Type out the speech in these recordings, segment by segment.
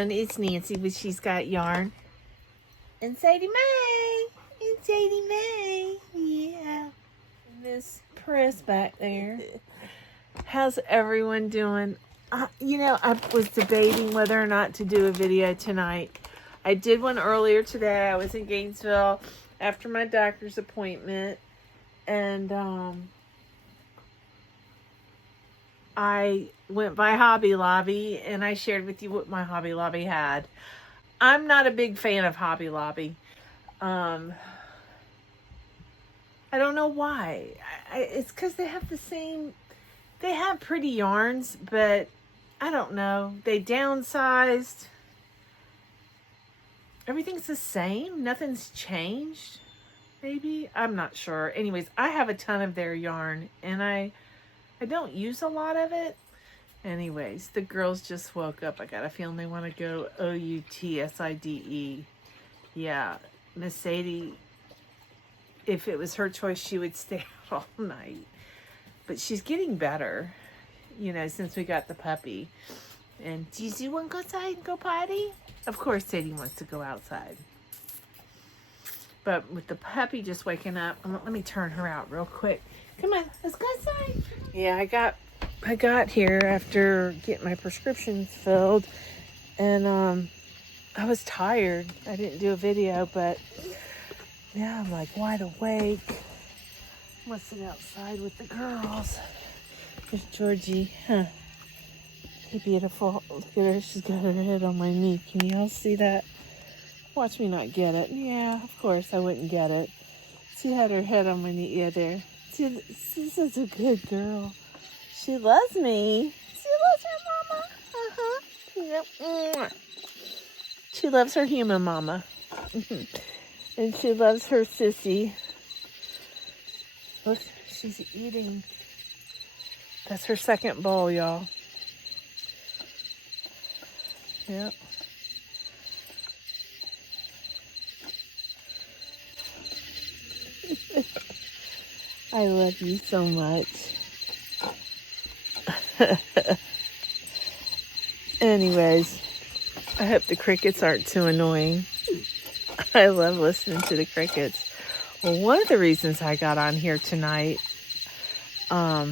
everyone. It's Nancy, but she's got yarn. And Sadie Mae. And Sadie Mae. Yeah. And Miss Press back there. How's everyone doing? You know, I was debating whether or not to do a video tonight. I did one earlier today. I was in Gainesville after my doctor's appointment. And I went by Hobby Lobby and I shared with you what my Hobby Lobby had. I'm not a big fan of Hobby Lobby. I don't know why. It's because they have the same, they have pretty yarns, but I don't know. They downsized. Everything's the same. Nothing's changed. Maybe. I'm not sure. Anyways, I have a ton of their yarn and I don't use a lot of it. Anyways, the girls just woke up. I got a feeling they want to go OUTSIDE. Yeah, Miss Sadie, if it was her choice, she would stay out all night. But she's getting better, you know, since we got the puppy. And do you want to go outside and go potty? Of course, Sadie wants to go outside. But with the puppy just waking up, let me turn her out real quick. Come on, let's go outside. Yeah, I got here after getting my prescriptions filled, and I was tired. I didn't do a video, but yeah, I'm like wide awake. I'm gonna sit outside with the girls. There's Georgie. Huh. Hey, beautiful. Look at her. She's got her head on my knee. Can you all see that? Watch me not get it. Yeah, of course I wouldn't get it. She had her head on my knee. Yeah, there. She's such a good girl. She loves me. She loves her mama. Yep. She loves her human mama. And she loves her sissy. Look, she's eating. That's her second bowl, y'all. Yep. I love you so much. Anyways, I hope the crickets aren't too annoying. I love listening to the crickets. Well, one of the reasons I got on here tonight, not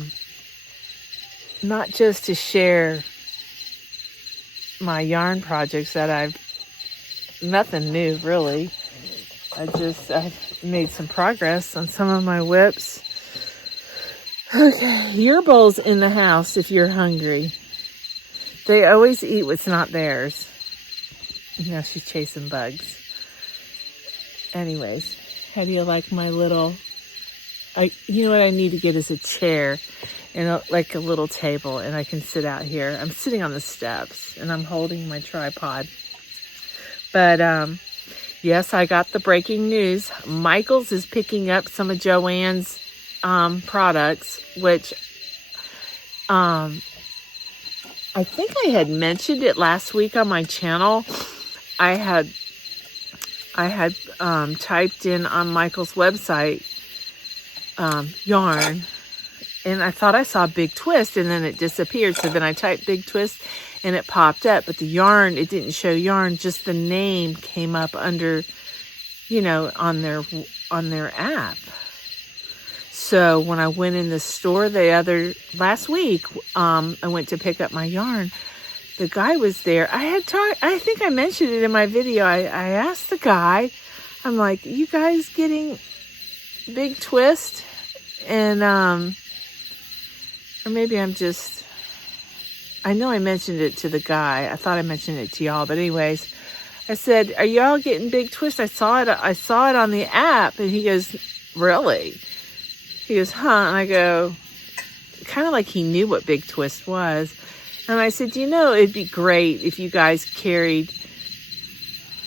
just to share my yarn projects that nothing new really. I've made some progress on some of my whips. Okay, your bowl's in the house if you're hungry. They always eat what's not theirs. Now she's chasing bugs. Anyways, how do you like my little... you know what I need to get is a chair and like a little table, and I can sit out here. I'm sitting on the steps and I'm holding my tripod. But yes, I got the breaking news. Michaels is picking up some of Joann's products, which I think I had mentioned it last week on my channel. I had typed in on Michael's website yarn, and I thought I saw Big Twist, and then it disappeared. So then I typed Big Twist and it popped up, but the yarn, it didn't show yarn, just the name came up under, you know, on their app. So when I went in the store last week, I went to pick up my yarn. The guy was there. I think I mentioned it in my video. I asked the guy, I'm like, you guys getting Big Twist? And, or maybe I know I mentioned it to the guy. I thought I mentioned it to y'all, but anyways, I said, are y'all getting Big Twist? I saw it on the app. And he goes, really? He goes, huh? And I go, kind of like he knew what Big Twist was. And I said, you know, it'd be great if you guys carried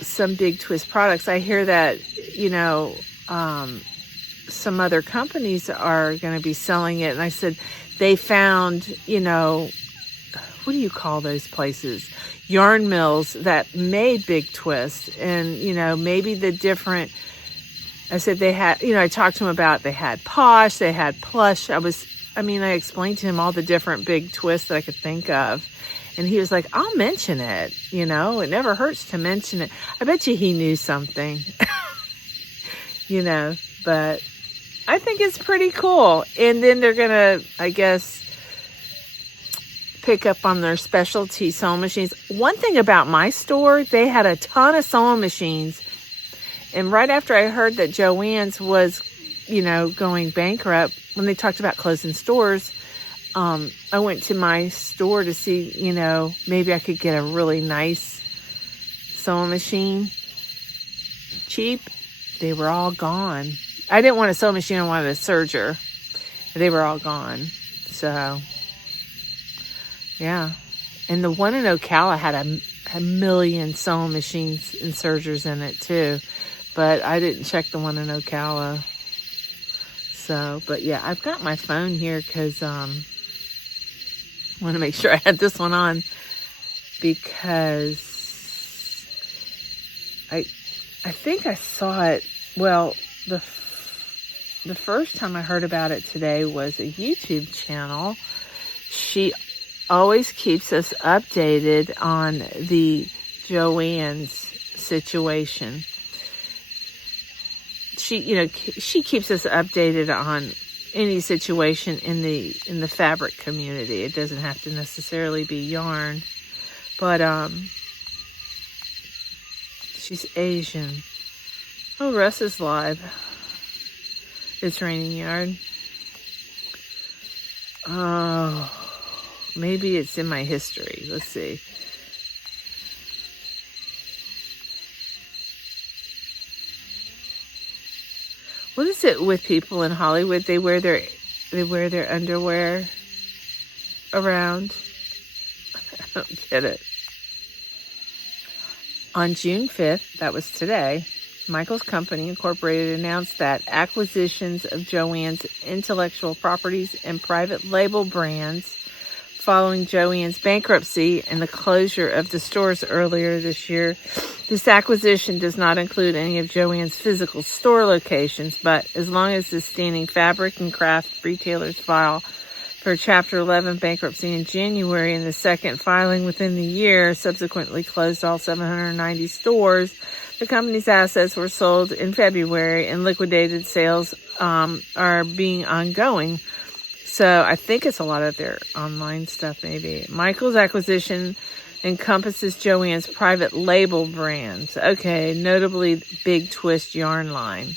some Big Twist products. I hear that, you know, some other companies are going to be selling it. And I said, they found, you know, what do you call those places? Yarn mills that made Big Twist. And, you know, maybe the different... I said they had, you know, I talked to him about, they had Posh, they had Plush. I was I explained to him all the different big twists that I could think of. And he was like, I'll mention it. You know, it never hurts to mention it. I bet you he knew something, you know, but I think it's pretty cool. And then they're going to, I guess, pick up on their specialty sewing machines. One thing about my store, they had a ton of sewing machines. And right after I heard that Joann's was, you know, going bankrupt, when they talked about closing stores, I went to my store to see, you know, maybe I could get a really nice sewing machine. Cheap. They were all gone. I didn't want a sewing machine. I wanted a serger. They were all gone. So, yeah. And the one in Ocala had a million sewing machines and sergers in it too. But I didn't check the one in Ocala. So, but yeah, I've got my phone here because, I want to make sure I had this one on because I think I saw it. Well, the first time I heard about it today was a YouTube channel. She always keeps us updated on the Joann's situation. She keeps us updated on any situation in the fabric community. It doesn't have to necessarily be yarn, but she's Asian. Oh, Russ is live. It's raining yarn. Oh, maybe it's in my history. Let's see. What is it with people in Hollywood? They wear their underwear around. I don't get it. On June 5th, that was today, Michael's Company Incorporated announced that acquisitions of Joann's intellectual properties and private label brands following Joann's bankruptcy and the closure of the stores earlier this year. This acquisition does not include any of Joann's physical store locations, but as long as the standing fabric and craft retailers file for Chapter 11 bankruptcy in January and the second filing within the year subsequently closed all 790 stores, the company's assets were sold in February and liquidated sales are being ongoing. So I think it's a lot of their online stuff maybe. Michael's acquisition encompasses Joann's private label brands. Okay, notably Big Twist yarn line,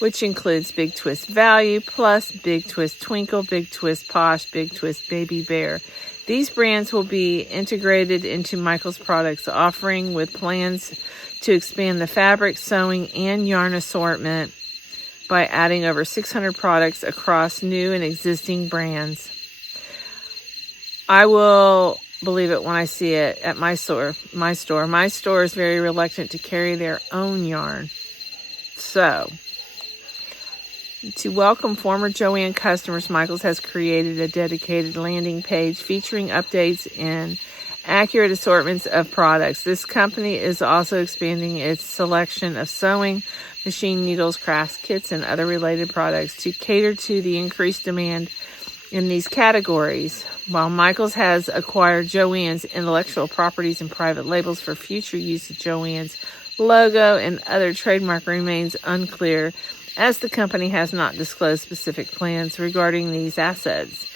which includes Big Twist Value, Plus, Big Twist Twinkle, Big Twist Posh, Big Twist Baby Bear. These brands will be integrated into Michael's products offering with plans to expand the fabric, sewing, and yarn assortment by adding over 600 products across new and existing brands. I will believe it when I see it at my store. My store is very reluctant to carry their own yarn. So, to welcome former Joann customers, Michaels has created a dedicated landing page featuring updates and accurate assortments of products. This company is also expanding its selection of sewing, machine needles, crafts kits, and other related products to cater to the increased demand in these categories. While Michaels has acquired Joann's intellectual properties and private labels for future use of Joann's logo and other trademark remains unclear, as the company has not disclosed specific plans regarding these assets.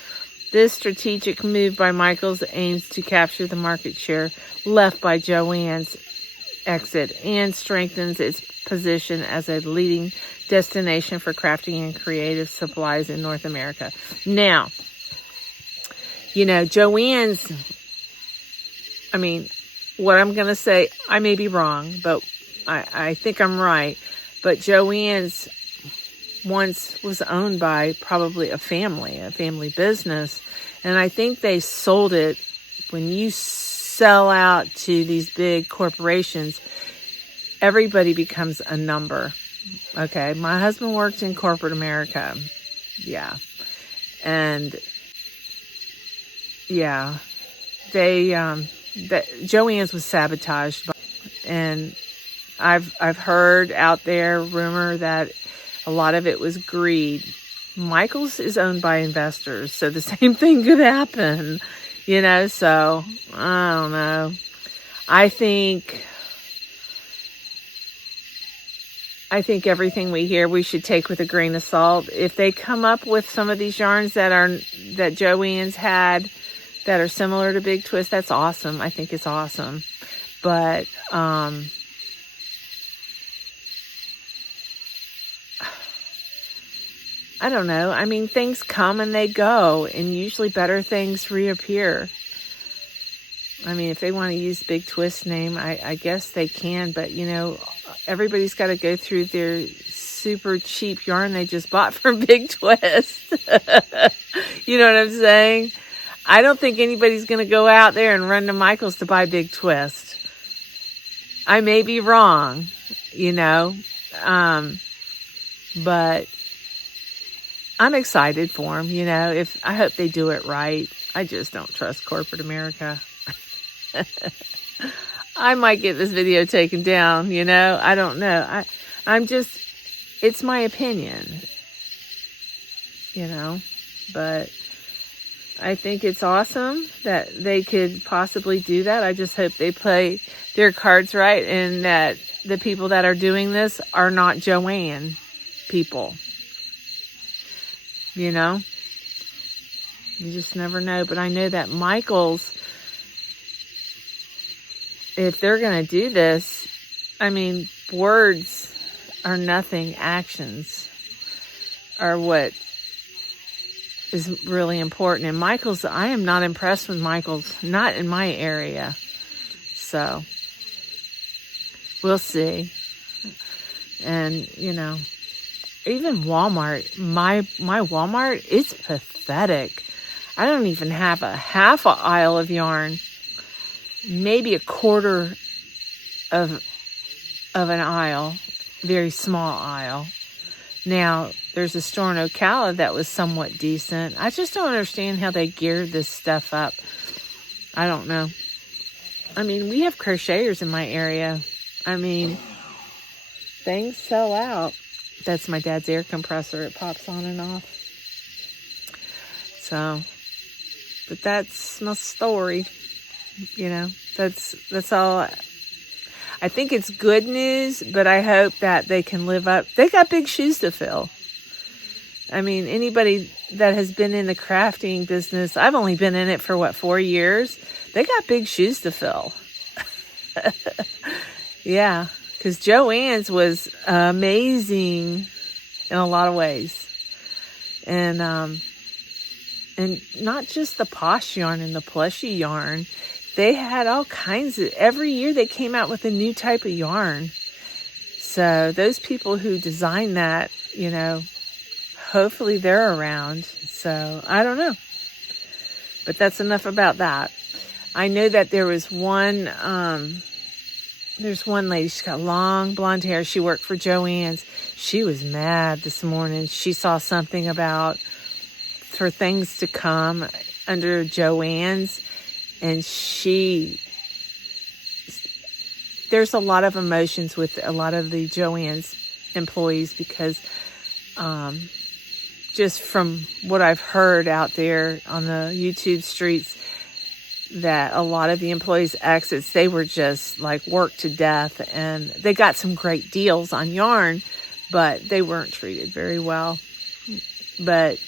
This strategic move by Michaels aims to capture the market share left by Joann's exit and strengthens its position as a leading destination for crafting and creative supplies in North America. Now, Joann's, what I'm going to say, I may be wrong, but I think I'm right. But Joann's once was owned by probably a family business. And I think they sold it. When you sell out to these big corporations, everybody becomes a number. Okay. My husband worked in corporate America. Yeah. And yeah, Joann's was sabotaged and I've heard out there rumor that a lot of it was greed. Michael's is owned by investors, so the same thing could happen, so I don't know. I think everything we hear we should take with a grain of salt. If they come up with some of these yarns that Joann's had that are similar to Big Twist, that's awesome. I think it's awesome. But I don't know. I mean, things come and they go, and usually better things reappear. I mean, if they want to use Big Twist name, I guess they can, but everybody's got to go through their super cheap yarn they just bought from Big Twist. You know what I'm saying? I don't think anybody's going to go out there and run to Michael's to buy Big Twist. I may be wrong, but I'm excited for them, I hope they do it right. I just don't trust corporate America. I might get this video taken down, I don't know. It's my opinion, but I think it's awesome that they could possibly do that. I just hope they play their cards right and that the people that are doing this are not Joann people. You just never know. But I know that Michael's, if they're going to do this, I mean, words are nothing. Actions are what is really important. And Michael's, I am not impressed with Michael's, not in my area. So, we'll see. And, even Walmart, my Walmart, it's pathetic. I don't even have a half an aisle of yarn. Maybe a quarter of an aisle, very small aisle. Now, there's a store in Ocala that was somewhat decent. I just don't understand how they geared this stuff up. I don't know. I mean, we have crocheters in my area. I mean, things sell out. That's my dad's air compressor. It pops on and off. So, but that's my story. That's all. I think it's good news, but I hope that they can live up. They got big shoes to fill. I mean, anybody that has been in the crafting business, I've only been in it for 4 years. They got big shoes to fill. Yeah. Because Joann's was amazing in a lot of ways. And not just the posh yarn and the plushy yarn. They had all kinds of, every year they came out with a new type of yarn. So those people who designed that, hopefully they're around. So I don't know. But that's enough about that. I know that there was one, there's one lady, she's got long blonde hair. She worked for Joann's. She was mad this morning. She saw something about for things to come under Joann's. And there's a lot of emotions with a lot of the Joann's employees because just from what I've heard out there on the YouTube streets, that a lot of the employees' exits, they were just like worked to death, and they got some great deals on yarn, but they weren't treated very well. But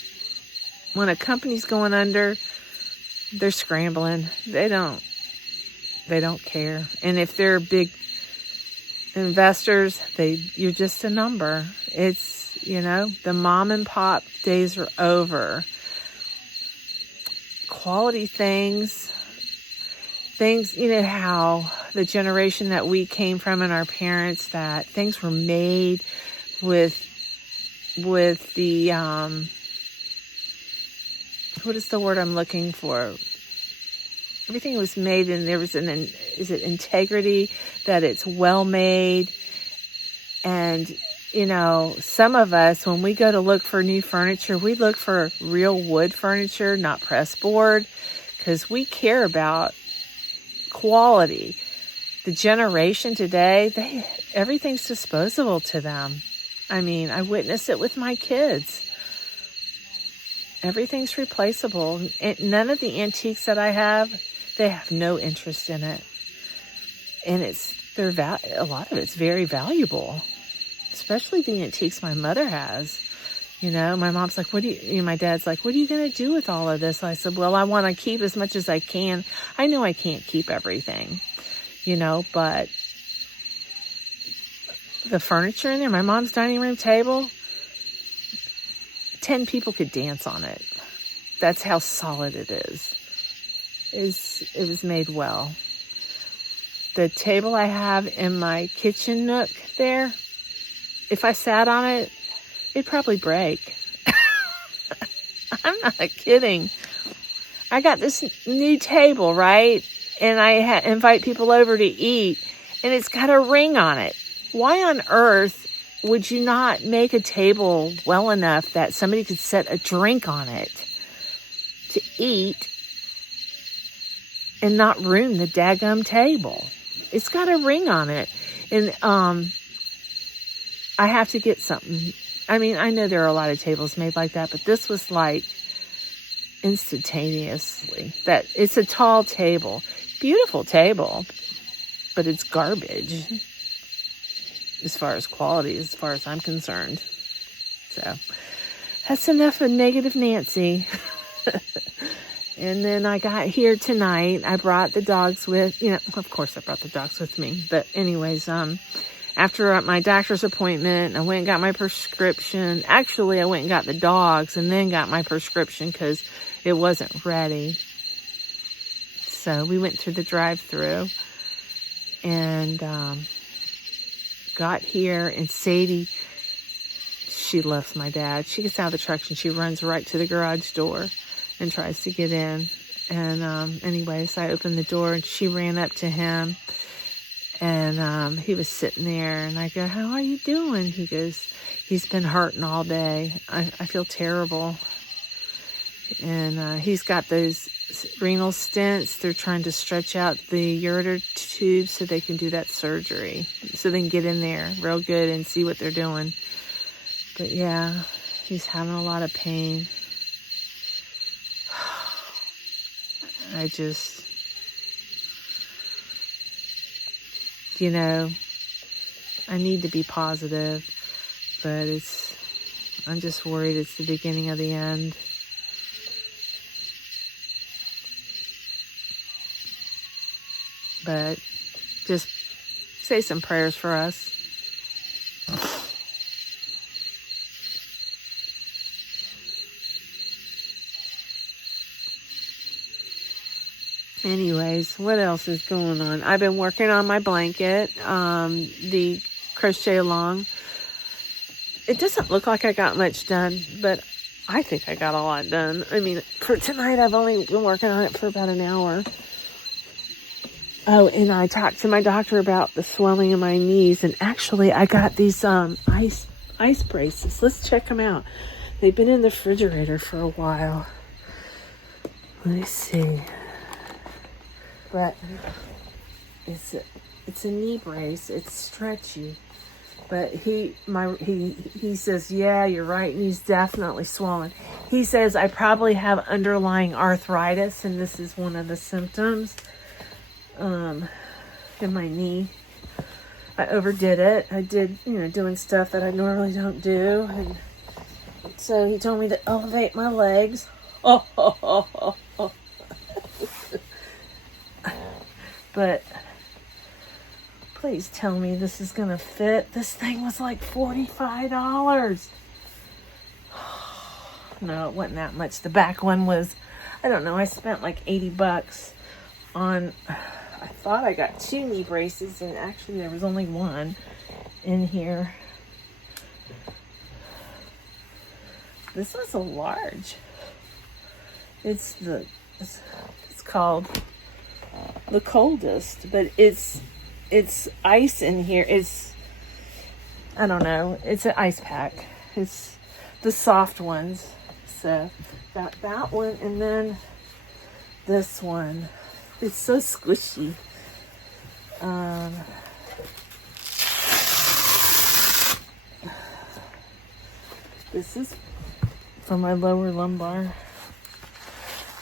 when a company's going under, they're scrambling. They don't care. And if they're big investors, you're just a number. It's, the mom and pop days are over. Quality things, how the generation that we came from and our parents, that things were made with the, what is the word I'm looking for? Everything was made and there was integrity, that it's well made. And, some of us, when we go to look for new furniture, we look for real wood furniture, not pressboard, because we care about quality. The generation today, everything's disposable to them. I mean, I witness it with my kids. Everything's replaceable. And none of the antiques that I have, they have no interest in it. And a lot of it's very valuable, especially the antiques my mother has. You know, my mom's like, my dad's like, what are you going to do with all of this? I said, well, I want to keep as much as I can. I know I can't keep everything, you know, but the furniture in there, my mom's dining room table, 10 people could dance on it. That's how solid it is. It was made well. The table I have in my kitchen nook there, if I sat on it, it'd probably break. I'm not kidding. I got this new table, right? And I invite people over to eat, and it's got a ring on it. Why on earth would you not make a table well enough that somebody could set a drink on it to eat and not ruin the daggum table? It's got a ring on it. And I have to get something. I mean, I know there are a lot of tables made like that, but this was like instantaneously. That it's a tall table. Beautiful table, but it's garbage as far as quality, as far as I'm concerned. So that's enough of negative Nancy. And then I got here tonight. I brought the dogs with, of course I brought the dogs with me. But anyways, after my doctor's appointment, I went and got my prescription. Actually, I went and got the dogs and then got my prescription because it wasn't ready. So we went through the drive-thru and got here, and Sadie, she loves my dad. She gets out of the truck and she runs right to the garage door and tries to get in. And anyways, I opened the door and she ran up to him. And he was sitting there, and I go, how are you doing? He goes, he's been hurting all day. I feel terrible. And he's got those renal stents. They're trying to stretch out the ureter tube so they can do that surgery. So they can get in there real good and see what they're doing. But yeah, he's having a lot of pain. I just... I need to be positive, but I'm just worried it's the beginning of the end. But just say some prayers for us. Anyways, what else is going on? I've been working on my blanket, the crochet along. It doesn't look like I got much done, but I think I got a lot done. I mean, for tonight, I've only been working on it for about an hour. Oh, and I talked to my doctor about the swelling in my knees, and actually, I got these ice braces. Let's check them out. They've been in the refrigerator for a while. Let me see. But it's a knee brace. It's stretchy. But he says, yeah, you're right. Knee's definitely swollen. He says I probably have underlying arthritis, and this is one of the symptoms in my knee. I overdid it. I did, doing stuff that I normally don't do. And so he told me to elevate my legs. But please tell me this is going to fit. This thing was like $45. No, it wasn't that much. The back one was, I don't know, I spent like $80 on, I thought I got 2 knee braces, and actually there was only one in here. This was a large. It's called the coldest, but it's ice in here. I don't know, it's an ice pack. It's the soft ones. So got that one, and then this one. It's so squishy. This is on my lower lumbar.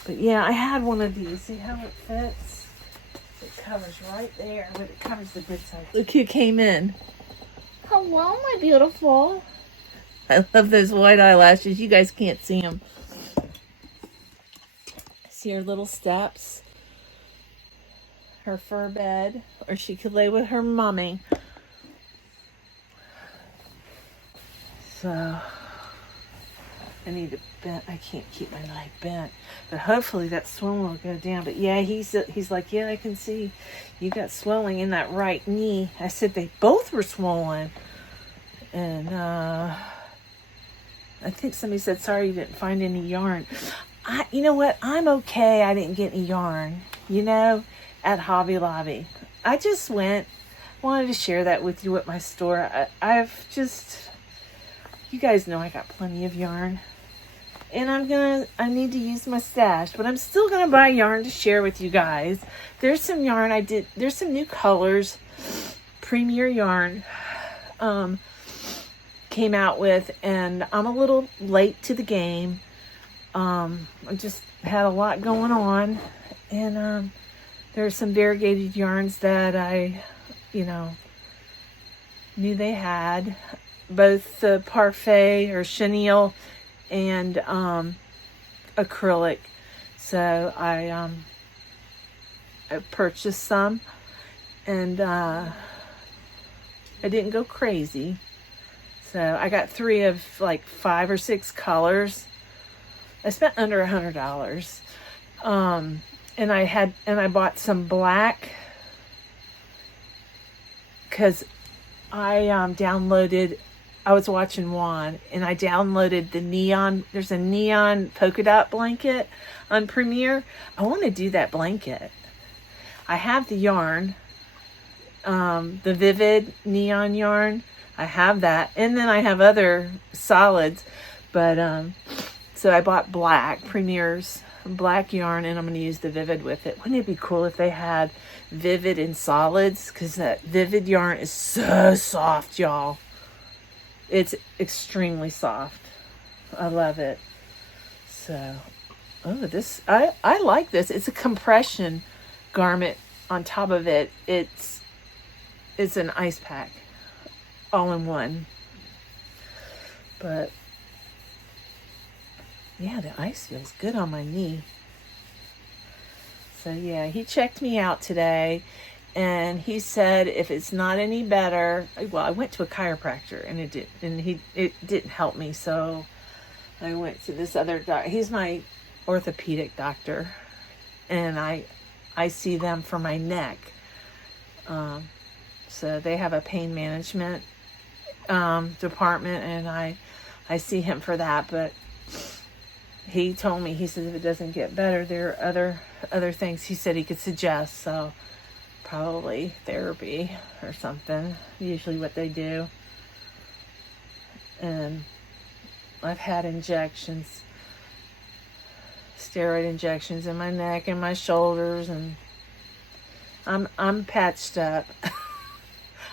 But yeah, I had one of these. See how it fits? It covers right there, but it covers the good side. Look who came in. Hello, my beautiful. I love those white eyelashes. You guys can't see them. See her little steps. Her fur bed. Or she could lay with her mommy. So, I need to bend. I can't keep my leg bent. But hopefully that swelling will go down. But yeah, he's like, yeah, I can see you got swelling in that right knee. I said they both were swollen. And I think somebody said, sorry you didn't find any yarn. You know what? I'm okay. I didn't get any yarn, at Hobby Lobby. I just wanted to share that with you at my store. You guys know I got plenty of yarn. And I need to use my stash, but I'm still going to buy yarn to share with you guys. There's some yarn there's some new colors, Premier Yarn, came out with, and I'm a little late to the game. I just had a lot going on, and there are some variegated yarns that I, knew they had, both the parfait or chenille and acrylic. So I purchased some, and I didn't go crazy. So I got 3 of like 5 or 6 colors. I spent under $100. And I bought some black because I was watching Juan, and I downloaded there's a neon polka dot blanket on Premiere. I want to do that blanket. I have the yarn, the vivid neon yarn. I have that, and then I have other solids, but so I bought Premier's black yarn, and I'm going to use the vivid with it. Wouldn't it be cool if they had vivid and solids? Because that vivid yarn is so soft, y'all. It's extremely soft. I love it. So, I like this. It's a compression garment. On top of it, it's an ice pack, all in one. But yeah, the ice feels good on my knee. So yeah, he checked me out today, and he said if it's not any better, well, I went to a chiropractor, and it didn't help me. So I went to this other doctor. He's my orthopedic doctor, and I see them for my neck. So they have a pain management department, and I see him for that. But he told me, he said if it doesn't get better, there are other things he said he could suggest. So probably therapy or something, usually what they do. And I've had injections, steroid injections in my neck and my shoulders, and I'm patched up.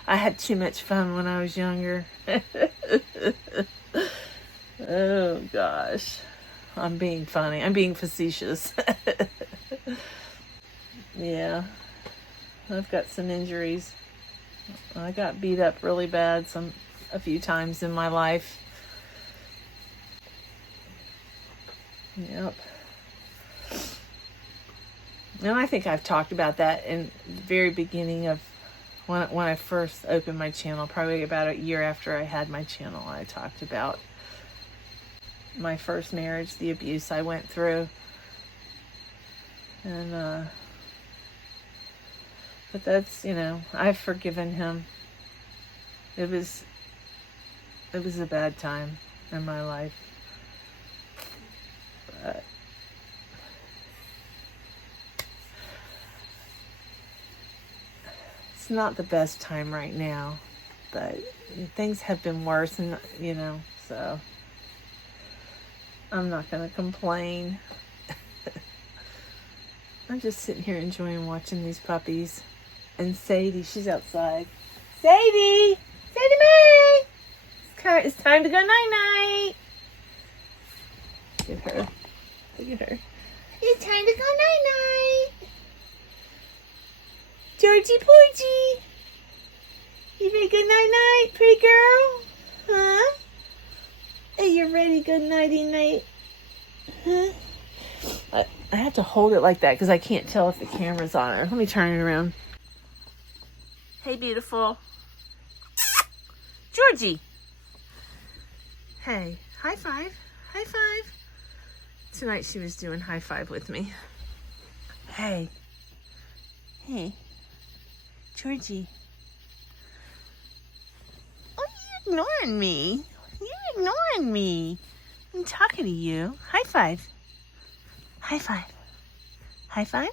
I had too much fun when I was younger. Oh gosh. I'm being funny. I'm being facetious. Yeah. I've got some injuries. I got beat up really bad a few times in my life. Yep. And I think I've talked about that in the very beginning of when I first opened my channel, probably about a year after I had my channel. I talked about my first marriage, the abuse I went through. And but that's, I've forgiven him. It was a bad time in my life. But it's not the best time right now, but things have been worse, and so I'm not going to complain. I'm just sitting here enjoying watching these puppies. And Sadie, she's outside. Sadie! Sadie Mae! It's time to go night-night. Look at her. Look at her. It's time to go night-night. Georgie Porgy. You ready good night-night, pretty girl? Huh? Hey, you ready good nighty-night? Huh? I have to hold it like that because I can't tell if the camera's on her. Let me turn it around. Hey, beautiful. Georgie. Hey, high five. High five. Tonight she was doing high five with me. Hey. Hey. Georgie. Oh, you're ignoring me. You're ignoring me. I'm talking to you. High five. High five. High five.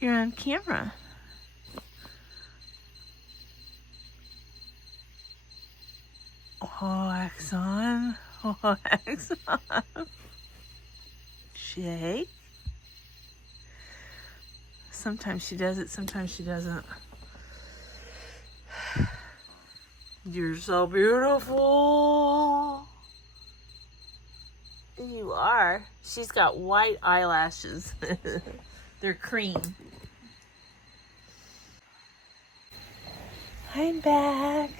You're on camera. Oh, Axon. Oh, Axon. Shake. Sometimes she does it, sometimes she doesn't. You're so beautiful. You are. She's got white eyelashes. They're cream. I'm back.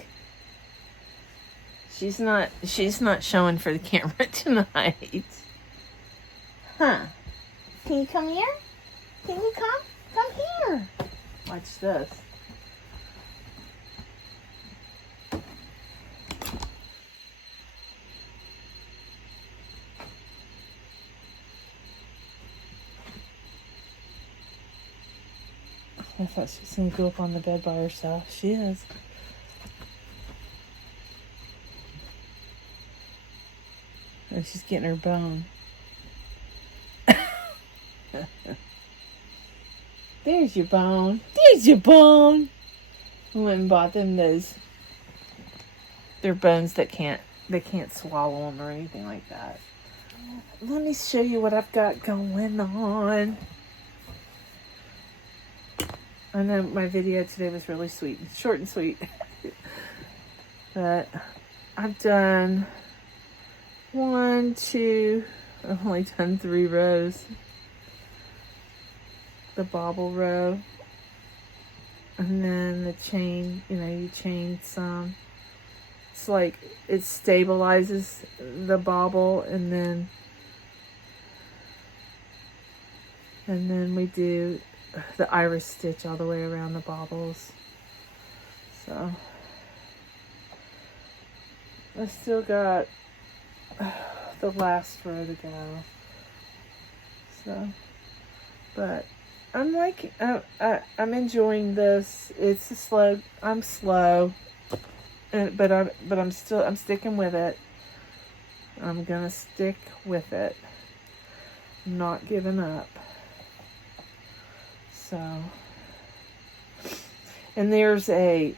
She's not showing for the camera tonight. Huh? Can you come here? Can you come? Come here. Watch this. I thought she was going to go up on the bed by herself. She is. Oh, she's getting her bone. There's your bone. There's your bone. We went and bought them those. They're bones that they can't swallow them or anything like that. Let me show you what I've got going on. I know my video today was really sweet, short and sweet. But I've done 1, 2, I've only done 3 rows. The bobble row. And then the chain, you chain some. It's like it stabilizes the bobble and then we do the iris stitch all the way around the bobbles. So I still got the last row to go. So, but I'm like, I'm enjoying this. It's a slow. I'm slow, but I'm sticking with it. I'm gonna stick with it. I'm not giving up. So, and there's a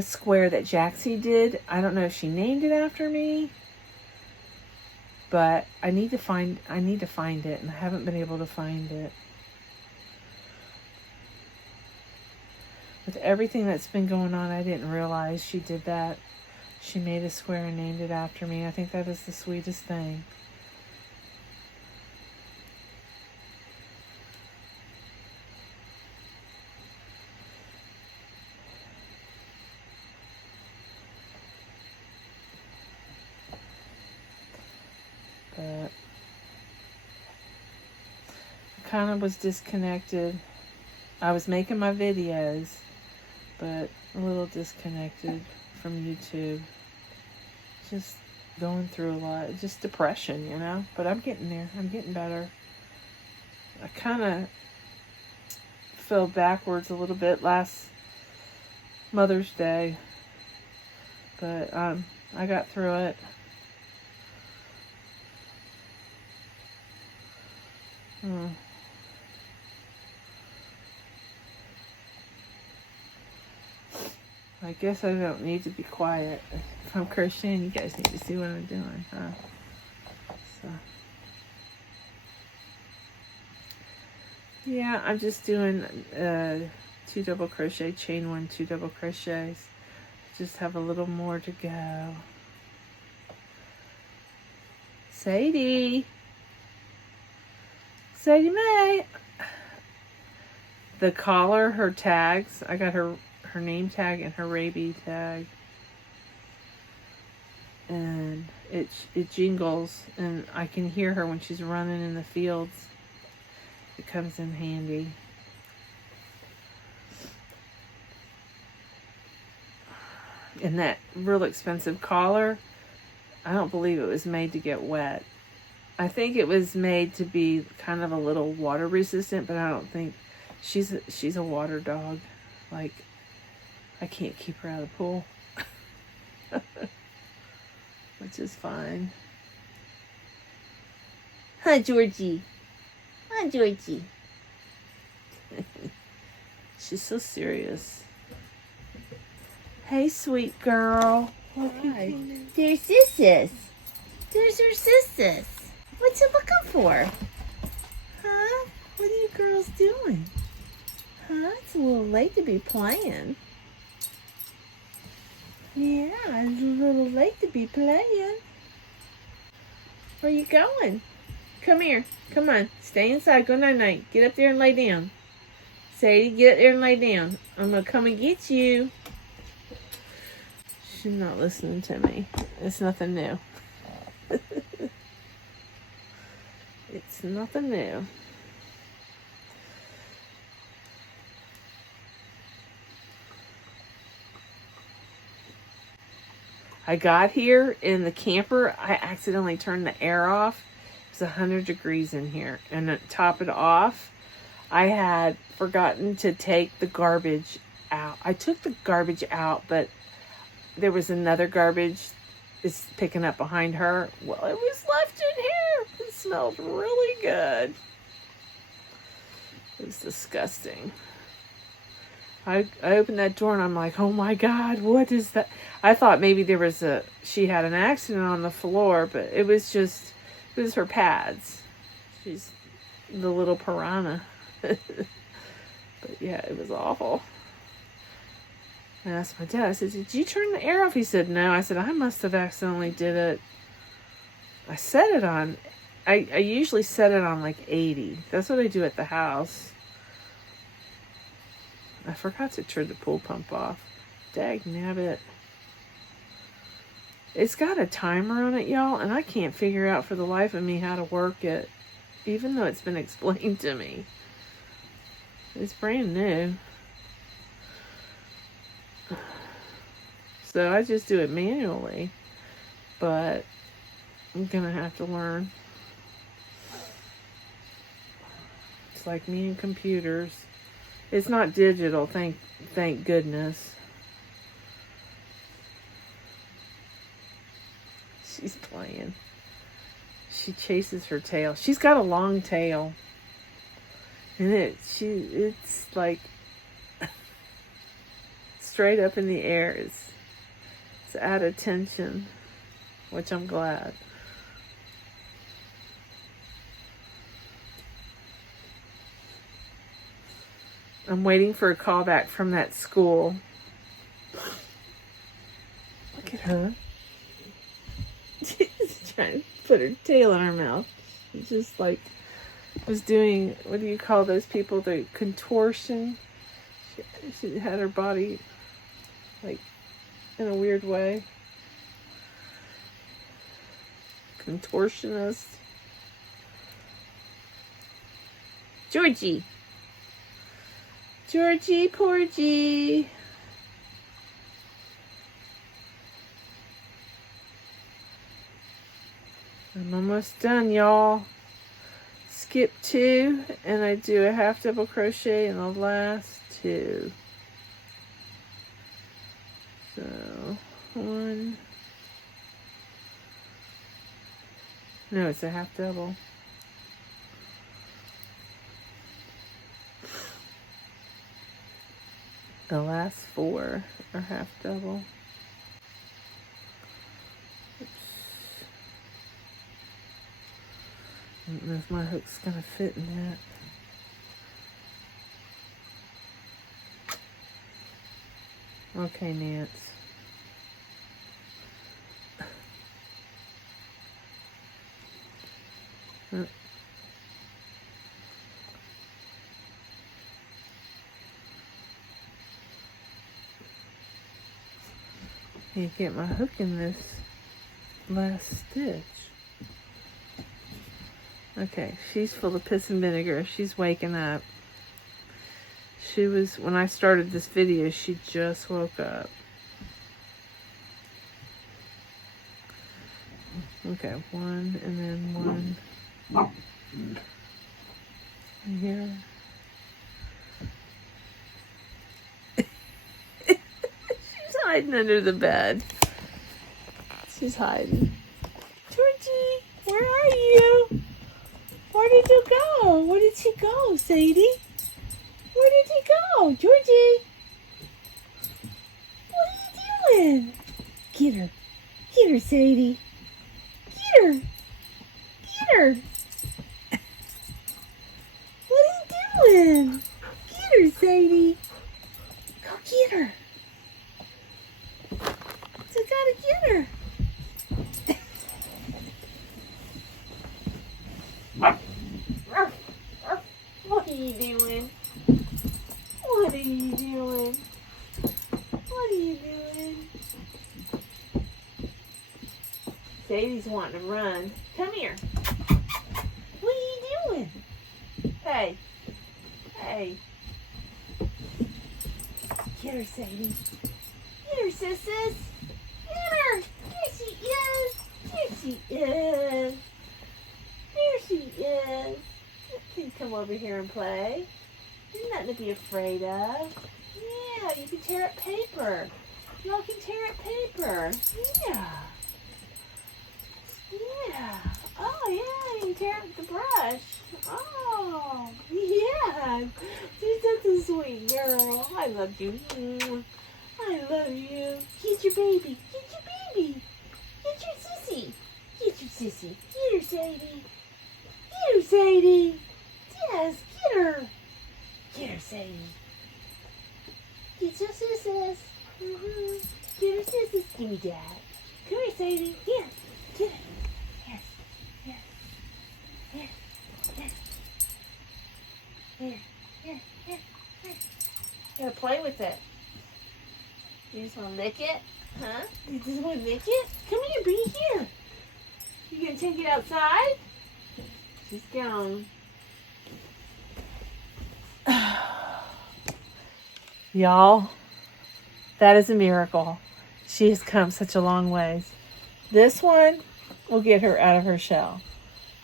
square that Jaxi did. I don't know if she named it after me, but I need to find it, and I haven't been able to find it. With everything that's been going on, I didn't realize she did that. She made a square and named it after me. I think that is the sweetest thing. But I kind of was disconnected. I was making my videos, but a little disconnected from YouTube. Just going through a lot. Just depression, But I'm getting there. I'm getting better. I kind of fell backwards a little bit last Mother's Day. But I got through it. I guess I don't need to be quiet. If I'm crocheting, you guys need to see what I'm doing, huh? So, yeah, I'm just doing 2 double crochet, chain 1, 2 double crochets. Just have a little more to go. Sadie. Sadie Mae. The collar, her tags. I got her name tag and her rabies tag. And it jingles, and I can hear her when she's running in the fields. It comes in handy. And that real expensive collar, I don't believe it was made to get wet. I think it was made to be kind of a little water resistant, but I don't think she's a water dog. Like, I can't keep her out of the pool. Which is fine. Huh, Georgie? Huh, Georgie? She's so serious. Hey, sweet girl. Hi. There's Sissus. There's her Sissus. What's it looking for? Huh? What are you girls doing? Huh? It's a little late to be playing. Yeah, it's a little late to be playing. Where you going? Come here. Come on. Stay inside. Go night-night. Get up there and lay down. Sadie, get up there and lay down. I'm going to come and get you. She's not listening to me. It's nothing new. It's nothing new. I got here in the camper. I accidentally turned the air off. It's 100 degrees in here. And to top it off, I had forgotten to take the garbage out. I took the garbage out, but there was another garbage is picking up behind her. Well, it was left in here. It smelled really good. It was disgusting. I opened that door and I'm like, oh my God, what is that? I thought maybe she had an accident on the floor, but it was her pads. She's the little piranha. But yeah, it was awful. I asked my dad, I said, did you turn the air off? He said, no. I said, I must have accidentally did it. I set it on, I usually set it on like 80. That's what I do at the house. I forgot to turn the pool pump off. Dag nabbit. It's got a timer on it, y'all, and I can't figure out for the life of me how to work it, even though it's been explained to me. It's brand new. So I just do it manually, but I'm gonna have to learn. It's like me and computers. It's not digital, thank goodness. She's playing. She chases her tail. She's got a long tail. And it's like straight up in the air. It's at attention, which I'm glad. I'm waiting for a call back from that school. Look at her. She's trying to put her tail in her mouth. She just like was doing, what do you call those people? The contortion. She had her body like in a weird way. Contortionist. Georgie. Georgie, Porgy. I'm almost done, y'all. Skip 2, and I do a half double crochet in the last 2. So, 1. No, it's a half double. The last 4 are half double. Oops. I don't know if my hook's gonna fit in that. Okay, Nance. You get my hook in this last stitch. Okay, she's full of piss and vinegar. She's waking up. She was, when I started this video, she just woke up. Okay, one and then one here. She's hiding under the bed. She's hiding. Georgie, where are you? Where did you go? Where did she go, Sadie? Where did he go? Georgie! What are you doing? Get her. Get her, Sadie. Get her. Get her. What are you doing? Get her, Sadie. Go get her. So I gotta get her. What are you doing? What are you doing? What are you doing? Sadie's wanting to run. Come here. What are you doing? Hey. Hey. Get her, Sadie. Get her, sisters. Get her. Here she is. Here she is. Here she is. You can come over here and play. There's nothing to be afraid of. Yeah, you can tear up paper. Y'all can tear up paper. Yeah. Yeah. Oh, yeah, you can tear up the brush. Oh, yeah. You're such a sweet girl. I love you. I love you. Get your baby. Get your baby. Get your sissy. Get your sissy. Get her, Sadie. Get her, Sadie. Yes, get her. Get her, Sadie. Get your sisters. Get her sisters. Give me that. Come here, Sadie. Here. Get it. Here. Here. Here. Here. Here. Here. Here. Here. You gotta play with it. You just wanna lick it? Huh? You just wanna lick it? Come here, be here. You gonna take it outside? She's gone. Y'all, that is a miracle. She has come such a long ways. This one will get her out of her shell.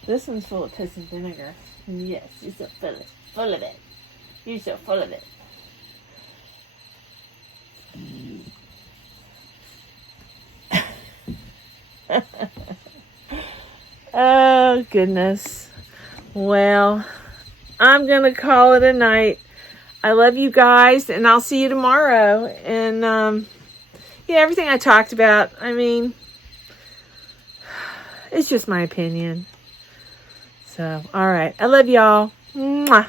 This one's full of piss and vinegar. Yes, you're so full of it. You're so full of it. Oh, goodness. Well, I'm going to call it a night. I love you guys, and I'll see you tomorrow. And, yeah, everything I talked about, I mean, it's just my opinion. So, all right. I love y'all. Mwah.